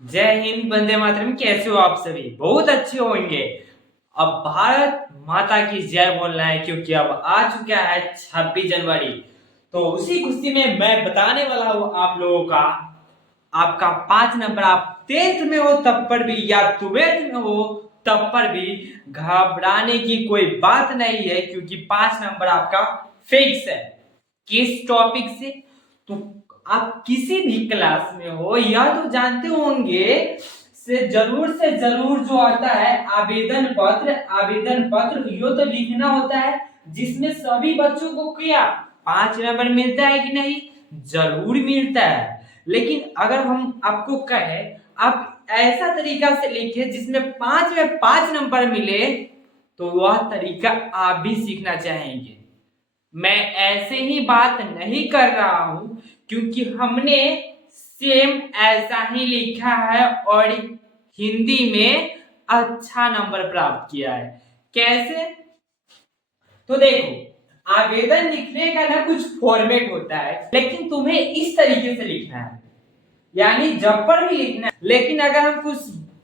जय हिंद, वंदे मातरम। कैसे हो आप सभी? बहुत अच्छे होंगे। अब भारत माता की जय बोलना है क्योंकि अब आ चुका है 26 जनवरी। तो उसी खुशी में मैं बताने वाला हूँ आप लोगों का आपका 5 नंबर। आप 10th में हो तब पर भी या 12th में हो तब पर भी घबराने की कोई बात नहीं है क्योंकि 5 नंबर आपका फिक्स है। किस टॉपिक से? तो आप किसी भी क्लास में हो या तो जानते होंगे से जरूर जो आता है आवेदन पत्र यो तो लिखना होता है जिसमें सभी बच्चों को क्या 5 नंबर मिलता है कि नहीं? जरूर मिलता है। लेकिन अगर हम आपको कहें आप ऐसा तरीका से लिखे जिसमें 5 में 5 नंबर मिले तो वह तरीका आप भी सीखना चाहेंगे। मैं ऐसे ही बात नहीं कर रहा हूं क्योंकि हमने सेम ऐसा ही लिखा है और हिंदी में अच्छा नंबर प्राप्त किया है। कैसे? तो देखो, आवेदन लिखने का ना कुछ फॉर्मेट होता है लेकिन तुम्हें इस तरीके से लिखना है, यानी जब पर भी लिखना है। लेकिन अगर हम कुछ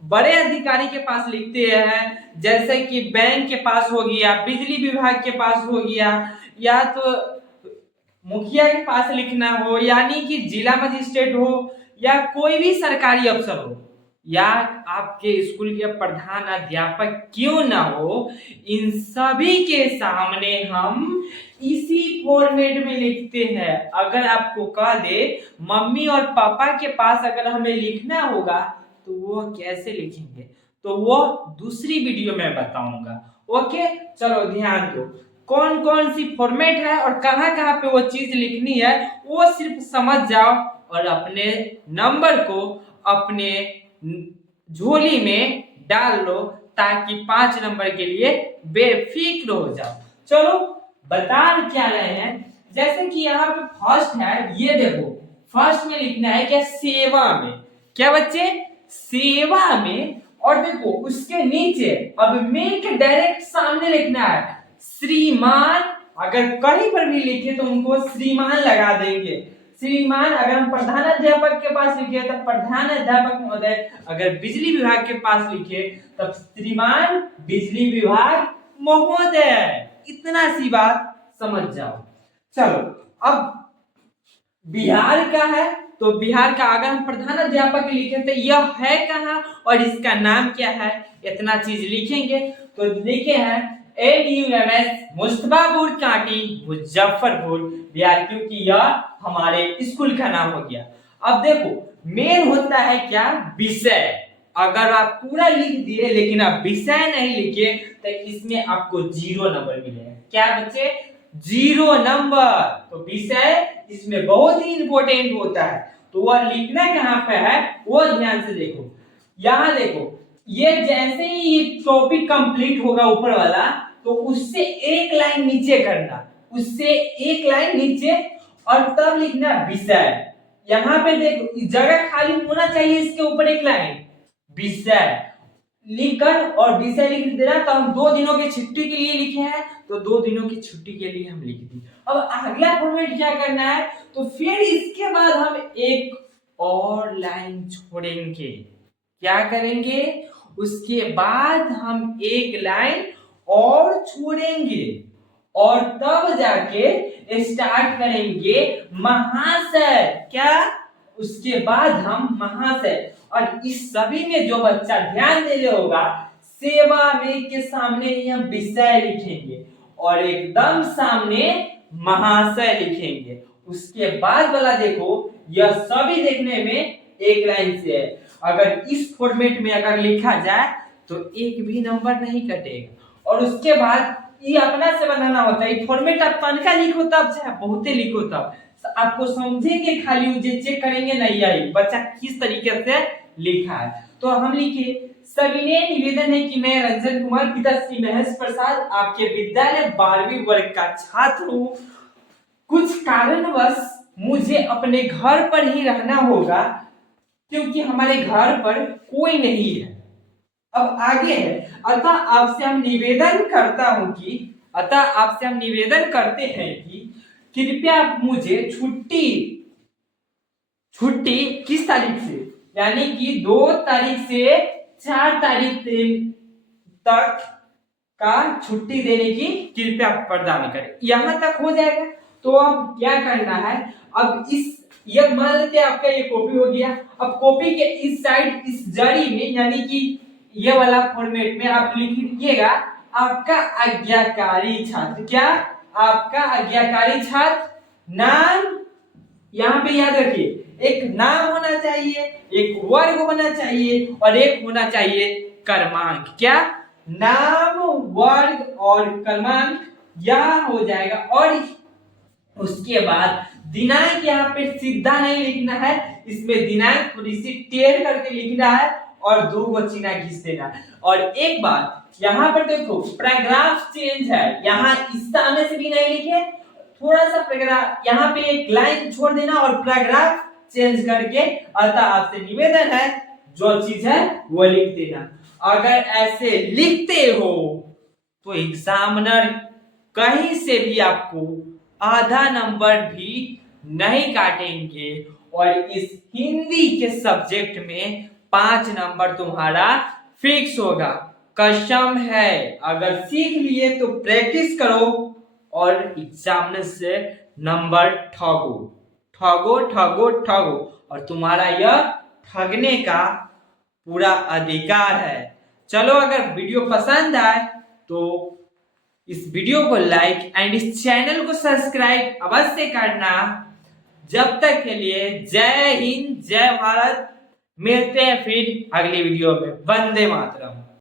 बड़े अधिकारी के पास लिखते हैं जैसे कि बैंक के पास हो गया, बिजली विभाग के पास हो गया, या तो मुखिया के पास लिखना हो, यानी कि जिला मजिस्ट्रेट हो या कोई भी सरकारी अफसर हो या आपके स्कूल के प्रधान अध्यापक क्यों ना हो, इन सभी के सामने हम इसी फॉर्मेट में लिखते हैं। अगर आपको कह दे मम्मी और पापा के पास अगर हमें लिखना होगा तो वो कैसे लिखेंगे तो वो दूसरी वीडियो में बताऊंगा। ओके, चलो ध्यान दो कौन कौन सी फॉर्मेट है और कहां कहां पे वो चीज लिखनी है वो सिर्फ समझ जाओ और अपने नंबर को अपने झोली में डाल लो ताकि 5 नंबर के लिए बेफिक्र हो जाओ। चलो बता क्या रहे हैं, जैसे कि यहाँ पे फर्स्ट है, ये देखो फर्स्ट में लिखना है क्या? सेवा में। क्या बच्चे? सेवा में। और देखो उसके नीचे अब में के डायरेक्ट सामने लिखना है श्रीमान। अगर कहीं पर भी लिखे तो उनको श्रीमान लगा देंगे। श्रीमान। अगर हम प्रधान अध्यापक के पास लिखे तब प्रधान अध्यापक महोदय, अगर बिजली विभाग के पास लिखे तब श्रीमान बिजली विभाग महोदय। इतना सी बात समझ जाओ। चलो अब बिहार का है तो बिहार का अगर हम प्रधान अध्यापक लिखे तो यह है कहाँ और इसका नाम क्या है, इतना चीज लिखेंगे। तो लिखे हैं ADUMS मुस्तफापुर कांटी मुजफ्फरपुर बिहार, क्योंकि यह हमारे स्कूल का नाम हो गया। अब देखो मेन होता है क्या? विषय। अगर आप पूरा लिख दिए लेकिन आप विषय नहीं लिखे तो इसमें आपको 0 नंबर मिलेगा। क्या बच्चे? 0 नंबर। तो विषय इसमें बहुत ही इंपॉर्टेंट होता है। तो वह लिखना कहां पे है वो ध्यान से देखो। यहां देखो, ये जैसे ही ये टॉपिक कंप्लीट होगा ऊपर वाला तो उससे एक लाइन नीचे करना, उससे एक लाइन नीचे और तब लिखना विषय। यहां पे देखो जगह खाली होना चाहिए, इसके ऊपर एक लाइन विषय लिखकर और विषय लिख देना। तो हम 2 दिनों की छुट्टी के लिए लिखे हैं तो 2 दिनों की छुट्टी के लिए हम लिख दी। अब अगला फॉर्मेट क्या करना है? तो फिर इसके बाद हम एक और लाइन छोड़ेंगे। क्या करेंगे? उसके बाद हम एक लाइन और छोड़ेंगे और तब जाके स्टार्ट करेंगे महाशय। क्या? उसके बाद हम महाशय। और इस सभी में जो बच्चा ध्यान दे होगा, सेवा में के सामने ही हम विषय लिखेंगे और एकदम सामने महाशय लिखेंगे। उसके बाद वाला देखो, यह सभी देखने में एक लाइन से है। अगर इस फॉर्मेट में अगर लिखा जाए तो एक भी नंबर नहीं कटेगा। और उसके बाद ये अपना से बनाना होता है। फॉर्मेट आप तनका लिखो तब चाहे बहुते लिखो तब आपको समझेंगे, खाली मुझे चेक करेंगे नहीं आई बच्चा किस तरीके से लिखा है। तो हम लिखे सविनय निवेदन है कि मैं रंजन कुमार पिता श्री महेश प्रसाद आपके विद्यालय 12वीं वर्ग का छात्र हूँ। कुछ कारणवश मुझे अपने घर पर ही रहना होगा क्योंकि हमारे घर पर कोई नहीं है। अब आगे है, अतः आपसे हम निवेदन करते हैं कि कृपया आप मुझे छुट्टी किस तारीख से? यानी कि 2 तारीख से 4 तारीख तक का छुट्टी देने की कृपया प्रदान करें। यहां तक हो जाएगा। तो अब क्या करना है, अब ये मान लेते हैं आपका ये कॉपी हो गया। अब कॉपी के इस साइड इस जरी में यानी कि ये वाला फॉर्मेट में आप लिख लीजिएगा आपका आज्ञाकारी छात्र। क्या? आपका आज्ञाकारी छात्र नाम। यहाँ पे याद रखिए एक नाम होना चाहिए, एक वर्ग होना चाहिए और एक होना चाहिए क्रमांक। क्या? नाम, वर्ग और क्रमांक यह हो जाएगा। और उसके बाद दिनांक यहाँ पे सीधा नहीं लिखना है, इसमें दिनांक थोड़ी सी टेढ़ करके लिखना है और 2 गो चिन्ह घिस देना। और एक बात यहाँ पर देखो पैराग्राफ चेंज है, यहाँ इस सामने से भी नहीं लिखे, थोड़ा सा पैराग्राफ यहाँ पे एक लाइन छोड़ देना और पैराग्राफ चेंज करके, अतः आपसे निवेदन है जो चीज है वो लिख देना। अगर ऐसे लिखते हो तो एग्जामिनर कहीं से भी आपको आधा नंबर भी नहीं काटेंगे और इस हिंदी के सब्जेक्ट में 5 नंबर तुम्हारा फिक्स होगा। कसम है, अगर सीख लिए तो प्रैक्टिस करो और एग्जामिनर से नंबर ठगो ठगो ठगो ठगो, और तुम्हारा यह ठगने का पूरा अधिकार है। चलो, अगर वीडियो पसंद आए तो इस वीडियो को लाइक एंड इस चैनल को सब्सक्राइब अवश्य करना। जब तक के लिए जय हिंद, जय भारत। मिलते हैं फिर अगली वीडियो में। वंदे मातरम।